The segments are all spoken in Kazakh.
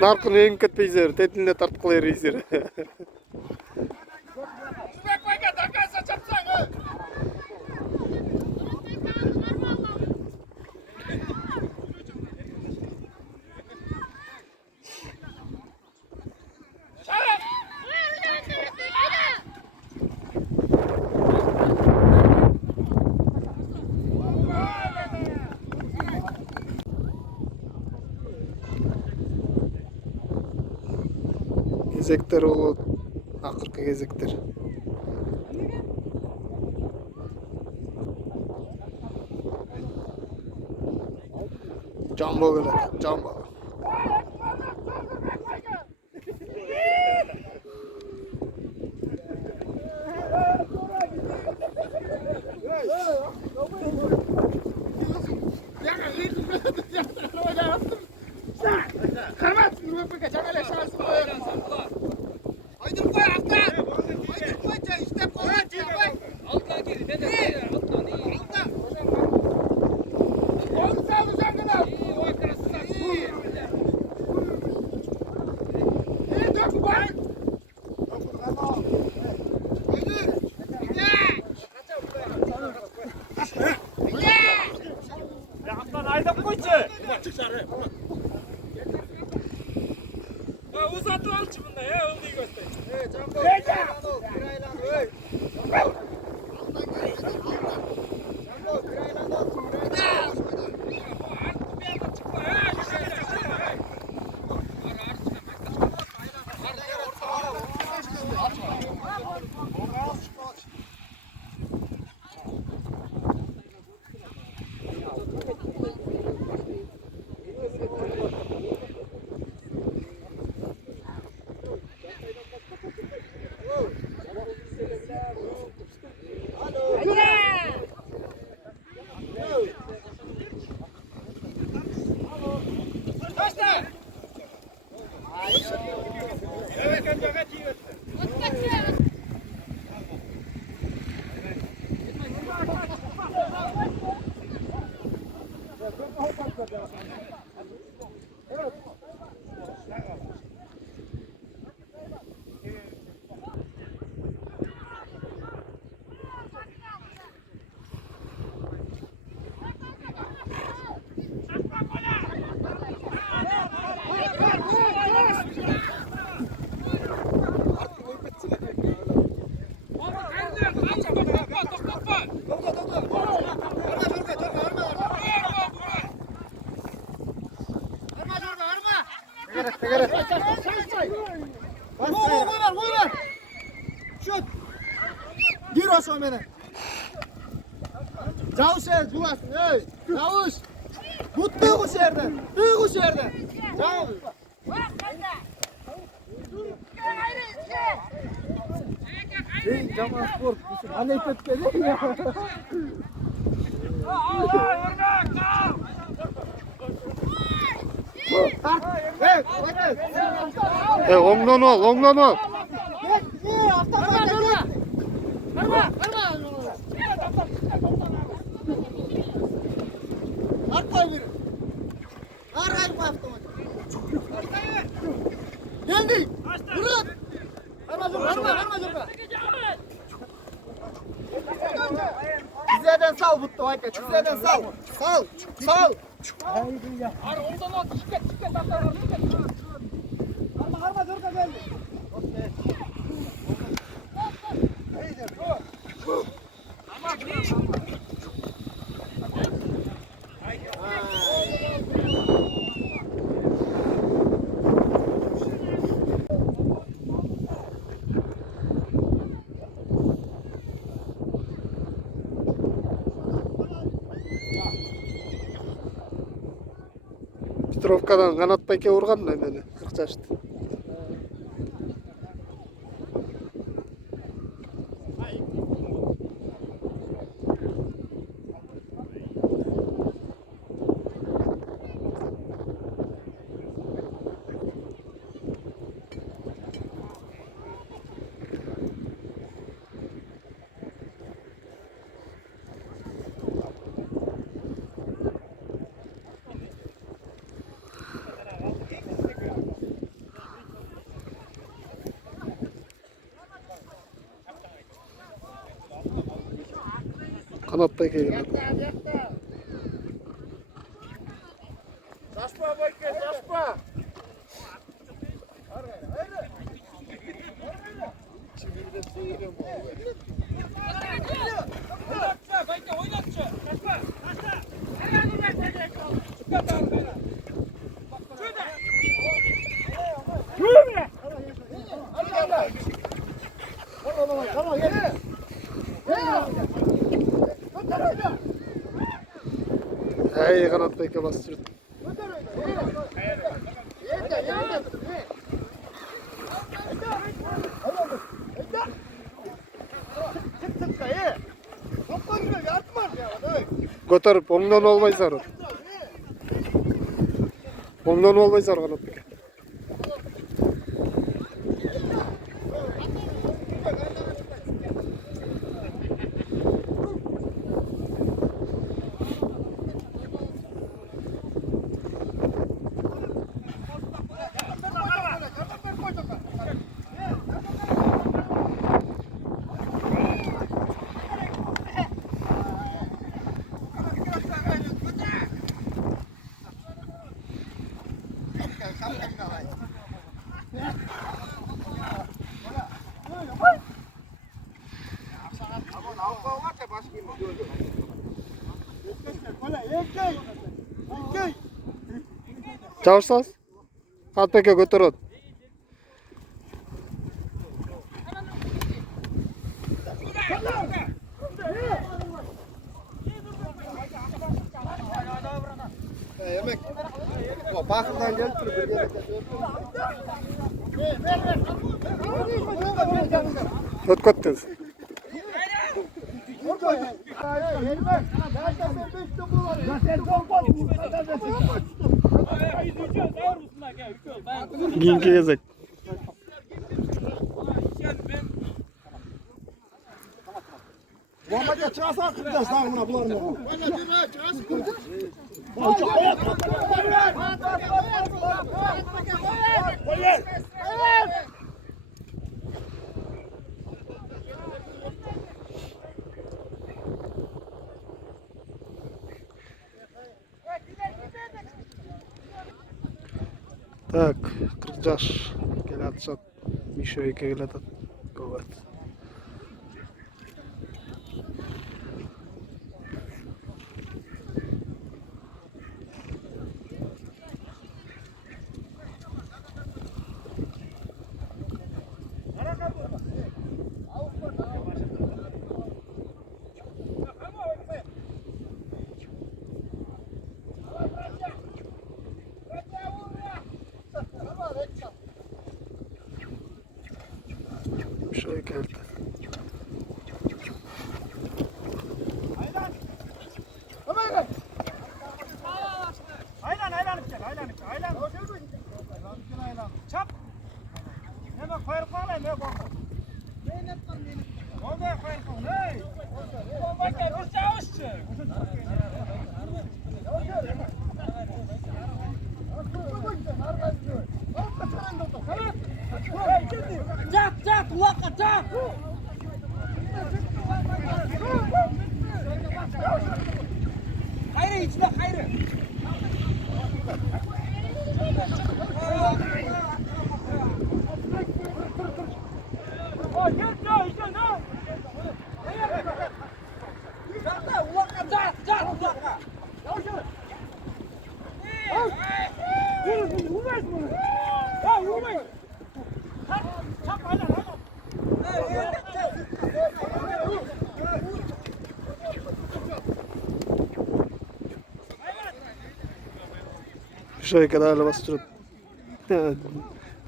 Narkın en ketpeyzer, tetinde tartqılar eyzer. Gezekler olu, akırkı gezekler. Jambo geledi, jambo. Uzatı al çubunda ya, öldüğü göster. Şut. Gir aşağı beni. Cavuş el, cuvas. Hey, Cavuş. Mutlu kuş yerden. Tüy kuş yerden. Cavuş. Hey, Cavuş spor. Anne ipet dedi ya. Hey, ondan ol, ondan ol. Geldi. Vurun. Arma durma. Dizeden sal buttu Ayka. Dizeden sal. Sal. Ar ondan al, dikkat atlar. Arma durma geldi. Petrovka'dan kanat beke urgan da meni 40 yaşta. Kanat beke geldi. Saçma boyka, saçma. Oynatça. Tamam, gel. Hey kanat beke bastırdı. Götürüp ondan olmay sarı. Ondan olmay sarı kanat beke. Çağırsanız. Kanat beke götürün. Yemek. Bakırdan gelip bir yemek. Öt göttünüz. Ginki gezek. Muhammed'e çağırsan kıracağız daha buna bularını. Так, 40 yaş. Geladi sat. Mişoyke geladi. Evet. Mişoyke geldi. Müşaheke daha bastırıp.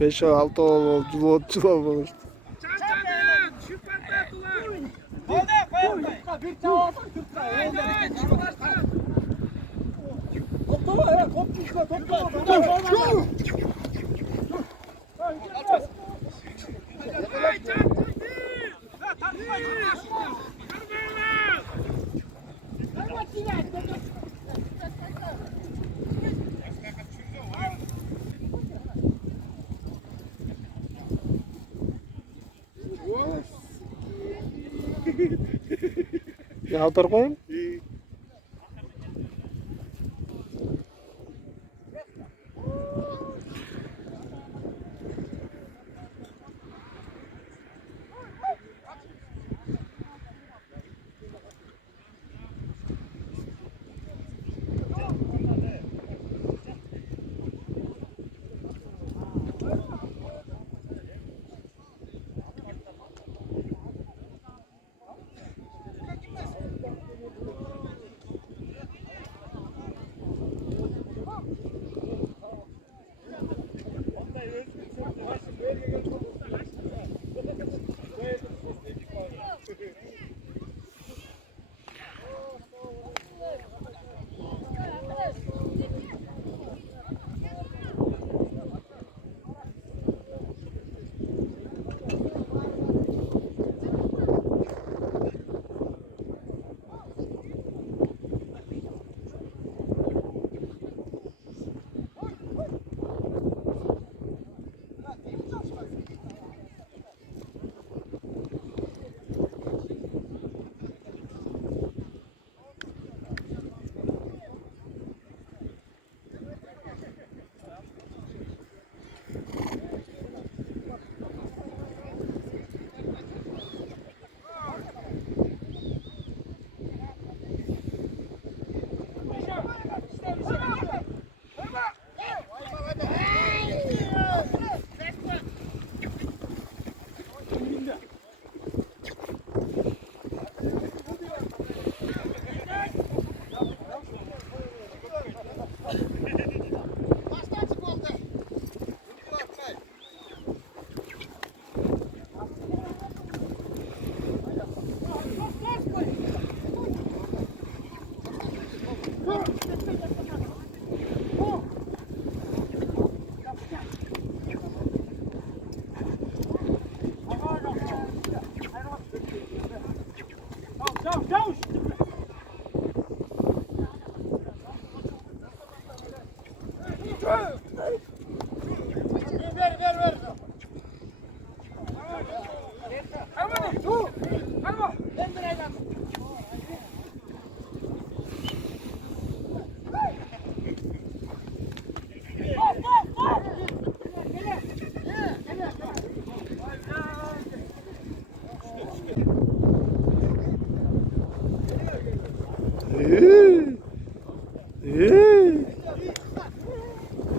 5-6 ol, cıval olmuş. Çantanın şu patladılar. Bir tane Türk'ta. Topla ya, topla. Ay çantayı. Tartmayın. Ya atar koyayım.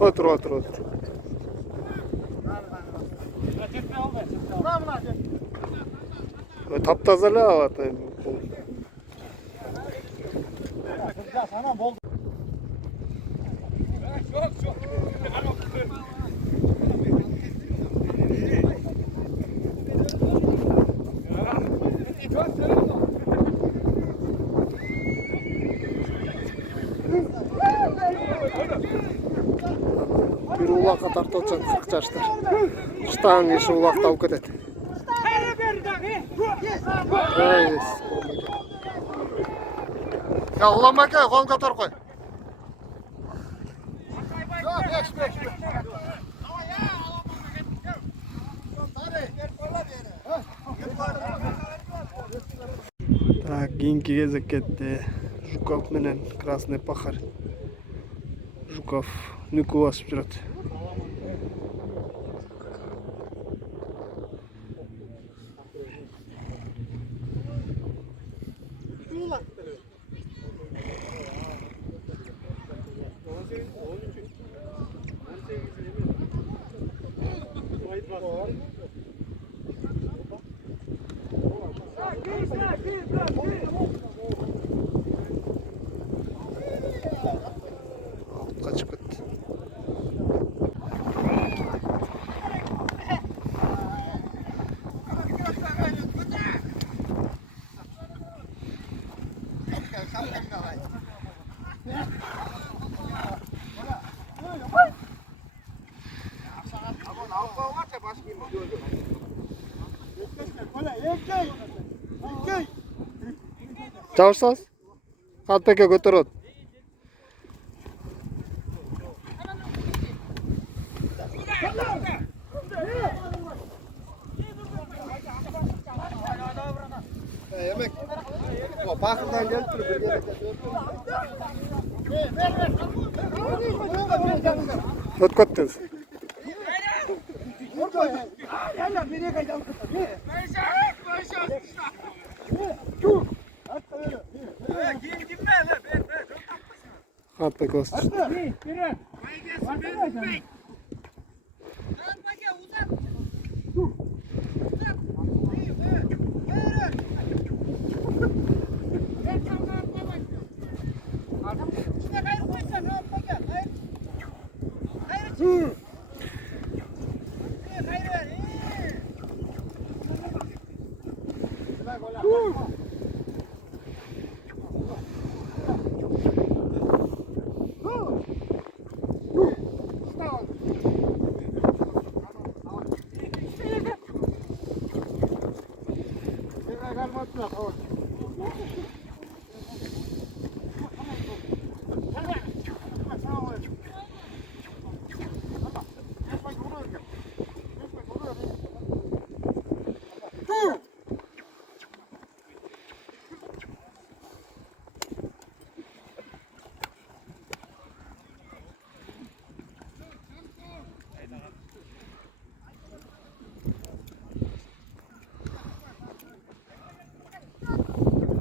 Otur. Taptazalı atayım. Sana bol. Bir ulakka tartılacak 40 yaşlar. Ştağın işi ulakta alıp ketedi. Reis. Ya ulama ki kolun katar koy. Так, кийинки кезек кетти. Жуков менен Красный Пахарь. Жуков нүкү басып жүрөт. Altқа чыгып кетти. Çağırsanız. Alpeke götür ot. Yemek. O bakımdan gelip durup bir yemek Öt kottuz. Alpeke olsun.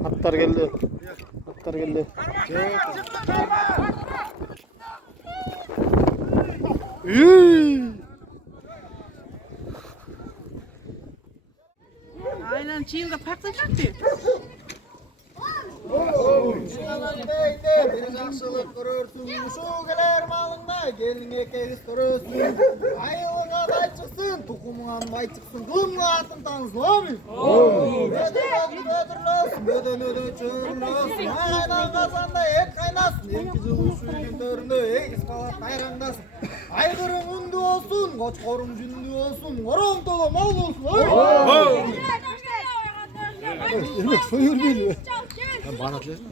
Atlar geldi. Atlar geldi. Aynen çiğinde patlayacak diyor. bir жақсылық көрерсің, шу келер малыңда, келін екеуіз көресің. Айылыңа дай шықсын, тұқымыңан бай шықсын, қылымға атын танысың, омин. Бөден өде чөрлөсін, айдан қазанда ет қайнасын, екі жыл үшілген төрінде егіз бала қайраңдасын. Айғырың үнді olsun, қоçқорың жүнді olsun, қорың толы мал болсын, омин. Yemek soyur biliyor. Bana atıyorsun.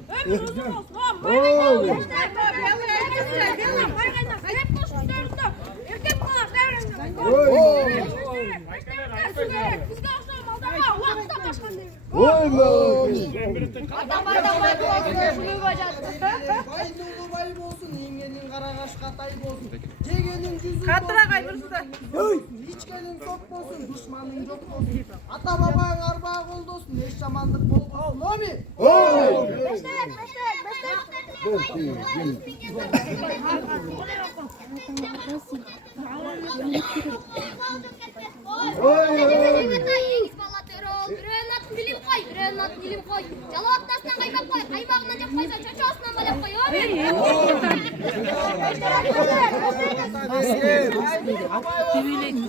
Bay olsun, yengenin kara kaş katay olsun. Cegenin cüzü Kattıra kaybırsızlar. İçkenin sok olsun, düşmanın yok olsun. Ata baban arbağa oldu olsun, eş zamanlık bol olsun, omi?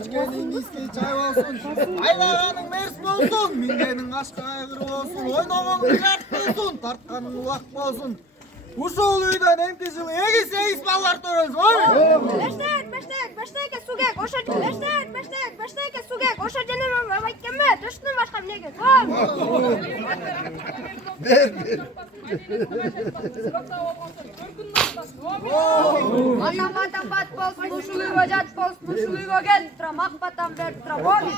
İçkenin iskey çay olsun, aylağanın mers olsun, mingenin aşkı aygır olsun, oynağın kırat olsun, tartkanın ulak olsun. Uşul uydan emkizim egis ballar töröz, omi? Beşteke sugek, oşa canım vaykemme, düştün başka ne gel. Atam bat bolsun, uşuluy vajat bolsun, uşuluy vagen, tramak batam ver travomi.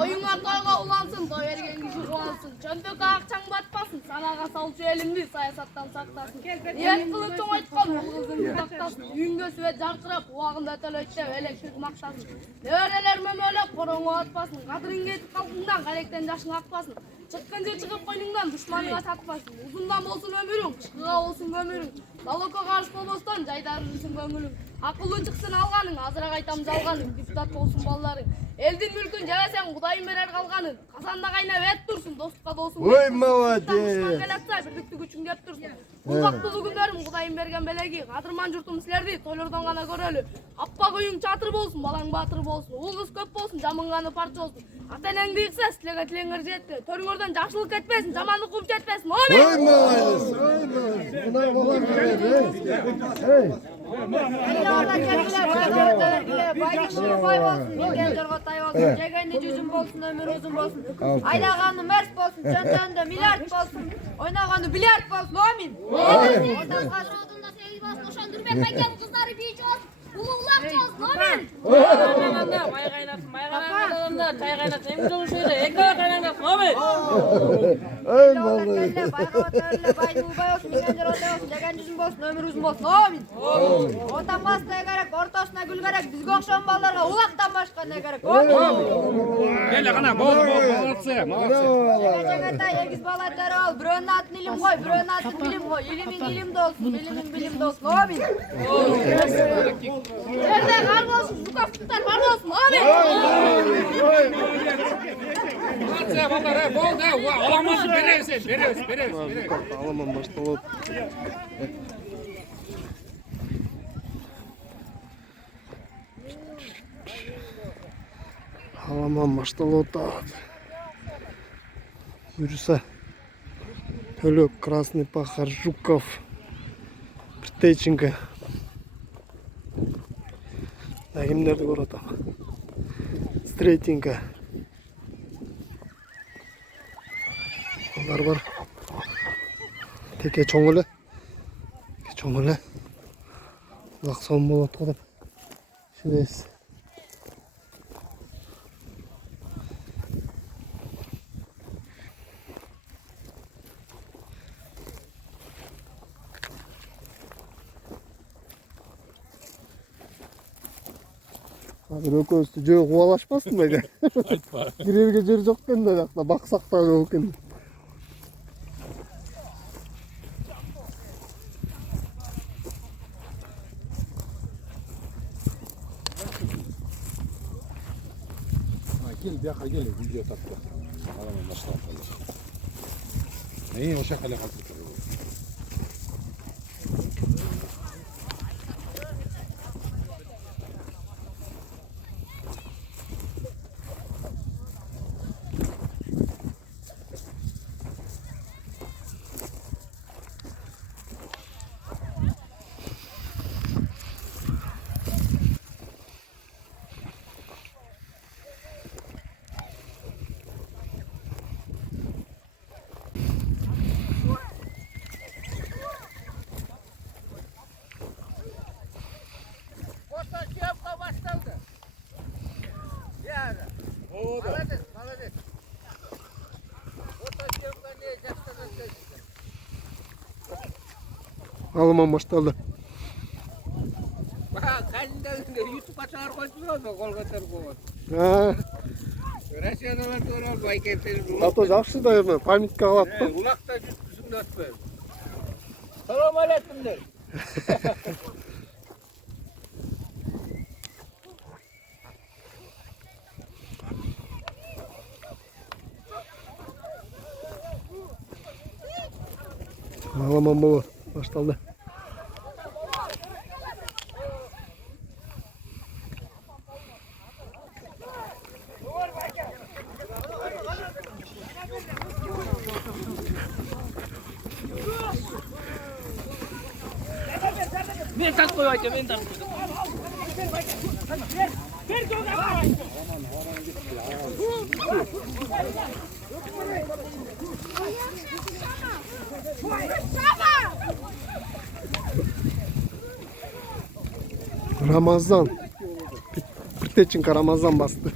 Oyunga toyga ulansın, toy bergen kişi kulansın. Çöntök akçaң batpasın, sanaga salчу элимди саясаттан сактасын. Ниет кылып чоң айткан, кызын тактасын. Үйүнгө свет жаркырап, убагында төлөйт деп электик мактасын. Неберелер мөмөлөп, короңго атпасын. Кадырың кетип калкыңдан, каректен жашың акпасын. Чыккан же чыгып койнуңдан душманыңа сатпасын. Узундан болсун өмүрүң, кышкыга болсун көмүрүң. Далоко каршы болбостон жайдары жүрсүн көңүлүң. Акыллуу чыксын алганың, азыраак айтам жалганың. Депутат болсун балдарың. Элдин мүлкүн жебесең, Кудайым берер калганын. Казанда кайнап эт турсун, достукка досуң. Ой, молодец. Келатса, бирликтүү күчүң кеп турсун. Бул бактылуу күндөрүм Кудайым берген белеги. Кадырман журтум силерди тойлордон гана көрөлү. Аппак үйүң чатыр болсун, балаң баатыр болсун. Уул кыз көп болсун, жамынганы парча болсун. Ата-энеңди ыкса, силерге тилеңер жетти. Төрүңөрдөн жакшылык кетпесин, жамандык кууп жетпесин. Ой, молодец. Ой, молодец. Bunlar babam böyle. Hey. Baygınlığı bay olsun, mingen jorgotay olsun, jegende жүзүм болsun, ömür uzun bolsun. Aydagаны mers bolsun, çöntönde milyard bolsun, oynagаны bilyard bolsun, amin. Otanga rodunda segiz bolsun, oşondurbe payken kızları büyücü olsun. Ululap çalsın, amin. May kaynasın, çay kaynasın, hem de şöyle, ekmeğe kaynasın, amin. Kelle, bayrağı törle, baygınlığı bay olsun, mingen jorgotay olsun, jegende жүзүм болsun, ömür uzun bolsun, amin. Otan bastaya gerek, ortasına gül gerek, bizge okşan ballarga ulaktan başka ne gerek, amin. Gel kana, bol, молодцы. Jaga egiz bala terol, birovning atini ilim qo'y, birovning atini bilim qo'y. Iliming ilimda olsun, biliming bilimda olsun, amin. Yerde kar olsun, zukaflıklar var olsun. Amin. Молодцы, балдар, болды. Аламан беребиз. Аламан башталат. Аламан башталат. Буюрса Төлөк, Красный Пахар, Жуков, Притеченко. Кимдерди көрүп атам? Стрейтенко. Алар бар. Теке чоң эле. Лаксон болот го деп. Шүрөбүз. Азыр экөөбүздү жөө кубалашпасын беле. Айтпа. Кирерге жер жок экен да жакта баксак да жок экен. Gel bir dakika gel video tatlı. Alamam başlayalım. Neyi o şakayla kalktık. Alamam başladı. YouTube açar koysunlar da kol götür koyun. Ha, Rusya'dan sonra bayke telefon. ато жакшы да эми памятка калат да. Ulakta жүткүсүң да atpayım. Salam aleyküm der. Alamam болот. Başladı. Men tat koyayım, men tat. Ramazan. Prtechenko Ramazan bastı.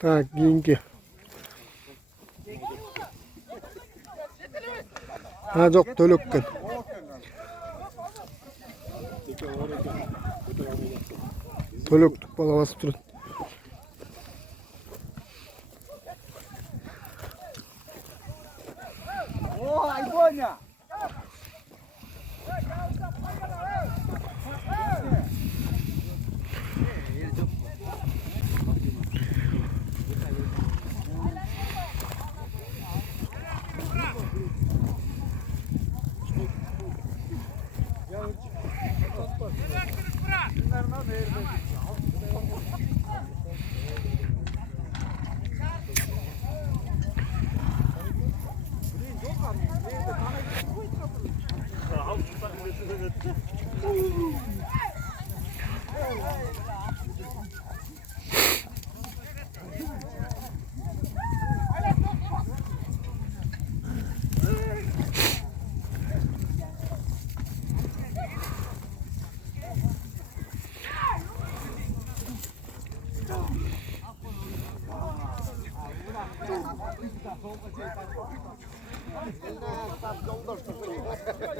Так, кийинки. Ha жок, Төлөккөн. Төлөктүк бала басып турат. О, Айбоня!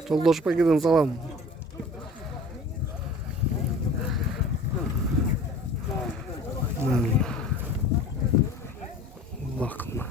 Жолдошбекеден салам. Bakma.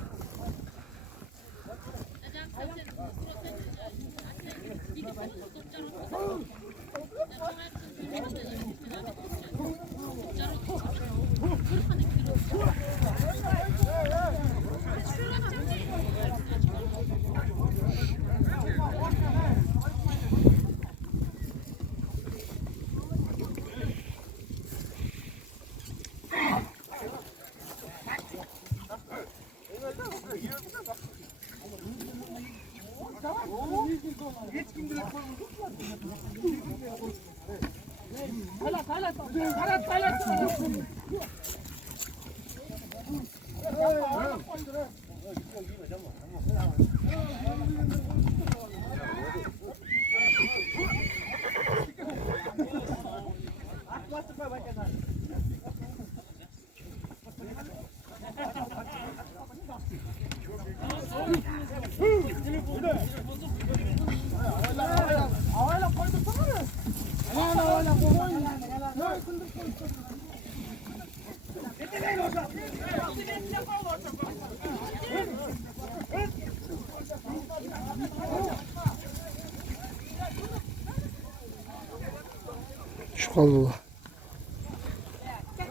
Şu kaldı.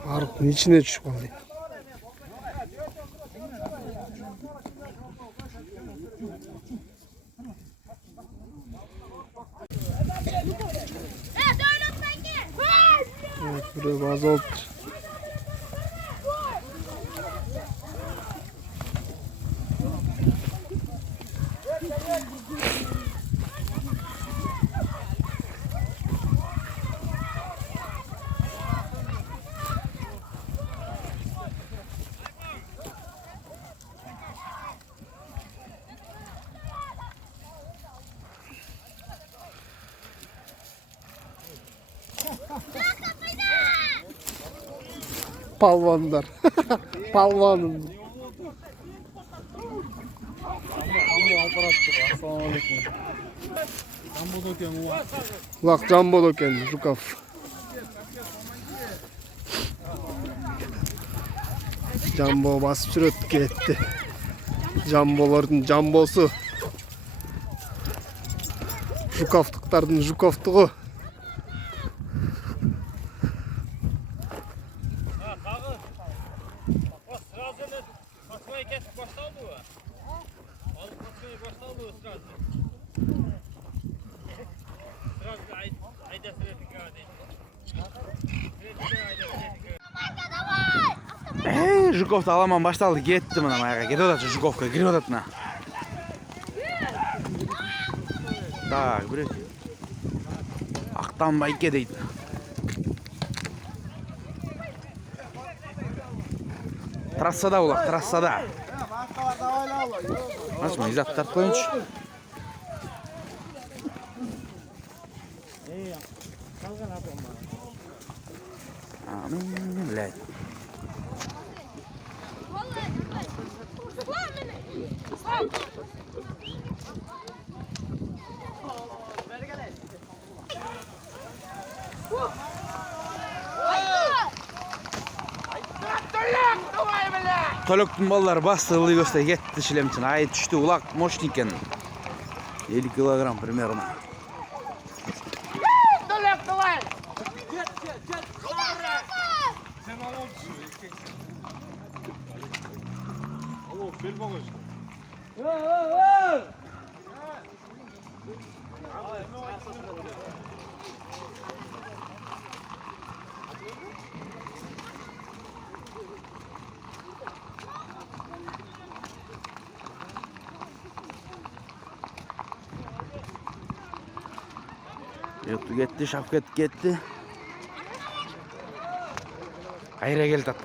Arıqın içine düşüp kaldı. Evet, buraya bazı oldu. Palvanlar. Palvanım. Lak Jambo doken Жуков. Jambo basıp sürüp gitti. Jamboların jambosu. Жуковтуктардын Жуковтугу. Жуковты аламан башталды, кетті мына майға. Кетіп атат, Жуковка кіріп атат мына. Так, бірек. Ақтан байке дейді. Трассада олақ, трассада. Насма, изап тарт қойыншы. Амин, блядь. Төлөктің балалары басты ылы көсті кетті шілемтін. Айы түшті ұлақ мощникен. 50 килограмм примерно. Ketdi, Şapket ketdi. Ayra gel tat.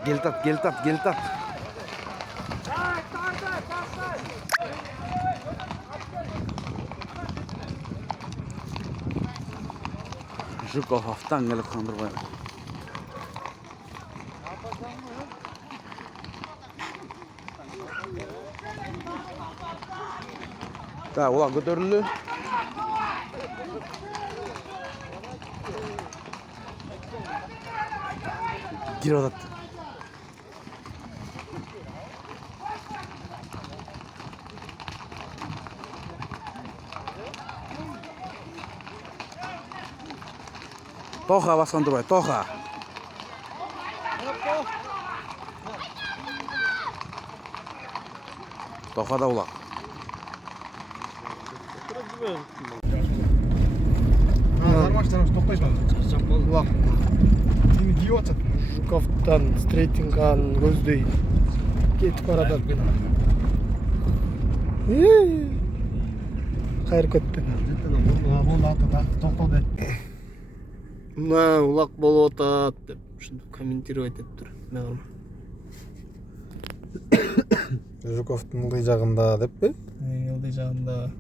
Жуков автан келip кандырбай. Так, улак көтөрүлдү. Кирип атат. Тоха басқан тұрбай, Тоха. Тоха да улақ. Улақ. Жуковтан стрейтинған көздей кетіп барадат. Қайыр көтті. Мына улақ болып отат деп комментировать етіп тұр. Жуковтың ылдый жағында деп пе? Ылдый жағында.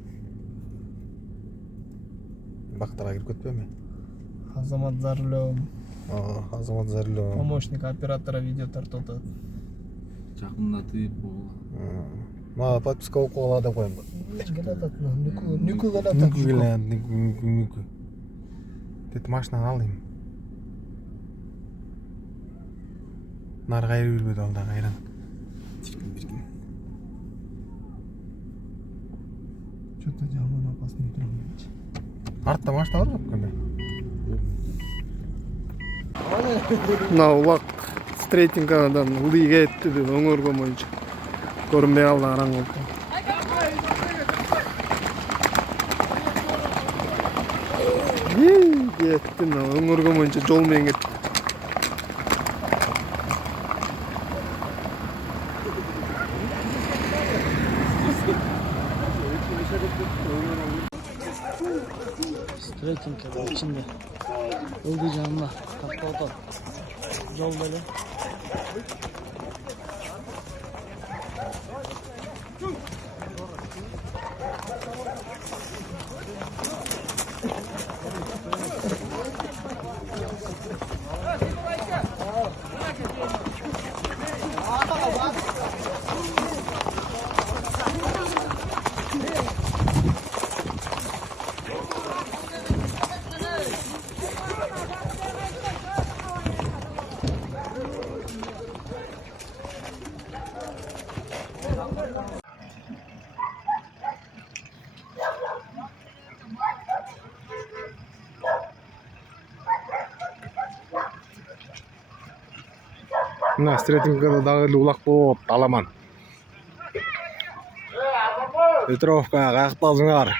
Бақтарға кіріп кетпе ме? Азамат Зарлёв. Азамат Зарлёв. Помощник оператора видео тартып отат. Жақындатып бол. Ма подписка болып қалады деп қоям ба? Нүкі келатат. Нүкі. Деді машинаны алайын. Нар қайры бербеді алда қайран. Что-то жаман опасный тұрмын. Артта машина бар жоқ көме? Мына улақ стрейтингадан ылдыйға етті деп өңіргі бойынша. Көрінбей алды араң болды. Кетті мына өңіргі бойынша жолмен кетті. Стрейтинг içinde. Oldu canına. Takla otur. Yol böyle. Мына стрейтингада дағы улақ болып аламан. Петровка қақталзыңар.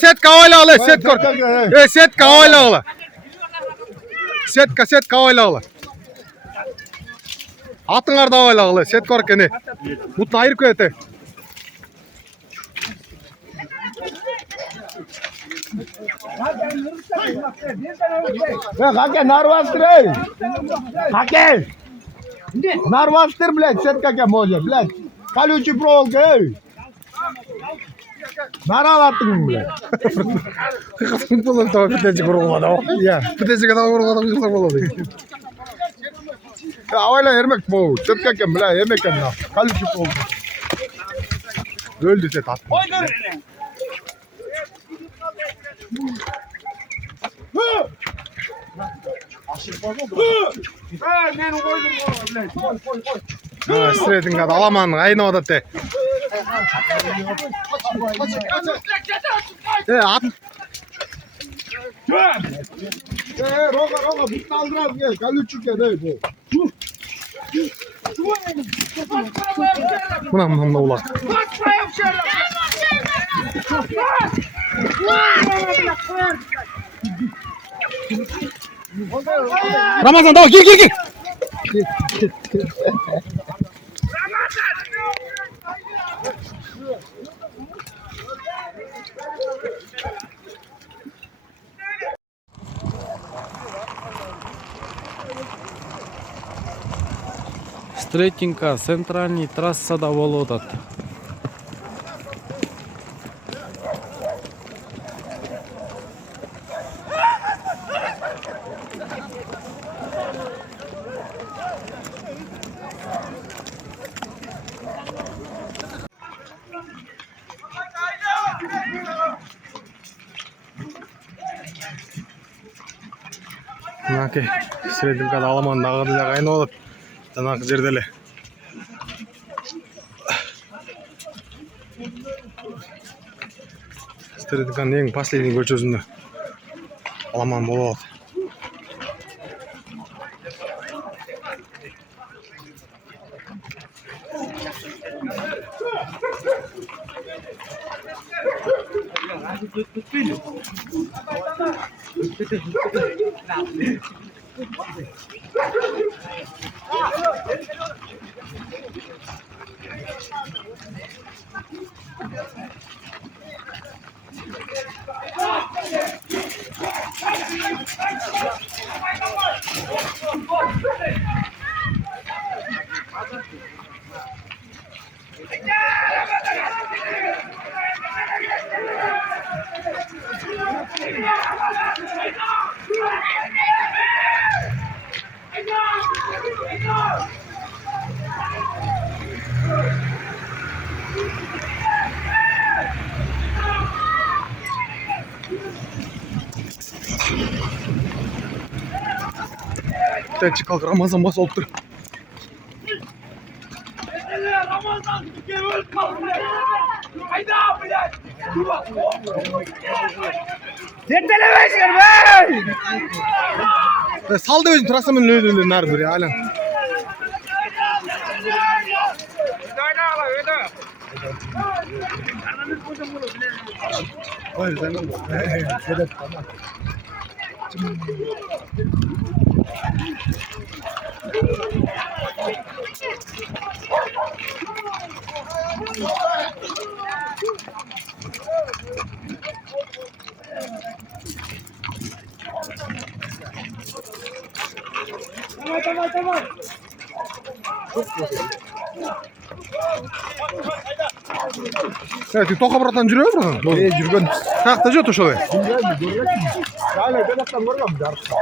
Сетка ойлағылы, сетка ойлағылы. Сетка ойлағылы. Атыңарда ойлағылы, сетка орық кәне. Бұтын айыр көйеті. Хаке, нарвастыр ей! Хаке! Нарвастыр, блядь, сетка ке може, блядь. Колючий проволока, ей! Наралаттың, блядь. Қасым болын тауы пітесік ұрғылады. Иә, пітесік атауы ұрғылады қылсақ болады. Авайла ермек бұл, сетка кен, бля, ермек кен, колючий проволока. Өлді сет аттың. Стрейтингада аламан айна одатты. Ат. Рога, бұтты алдырап кел, колючий кен, ей, бұл. Mına ulak. Ramazan давай gir. Стретинка центральный трассада болуп атат. Мынакей Срединкада аламандагы деле кайнап атат. Жанагы жерде эле. Срединканын эң последний көчөсүндө аламан болуп атат. Тәчі қалқ Рамазан бас олып тұр. Салды өзін тұрасымен өйді нәрі бір әлін. Ой, зәнім. Седет қана. Давай. Ты только братан жүрөбү братан? Жүргөн. Какта жот ошол? Дайлы дедактан көргөм жарышта.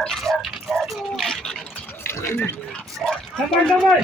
Давай.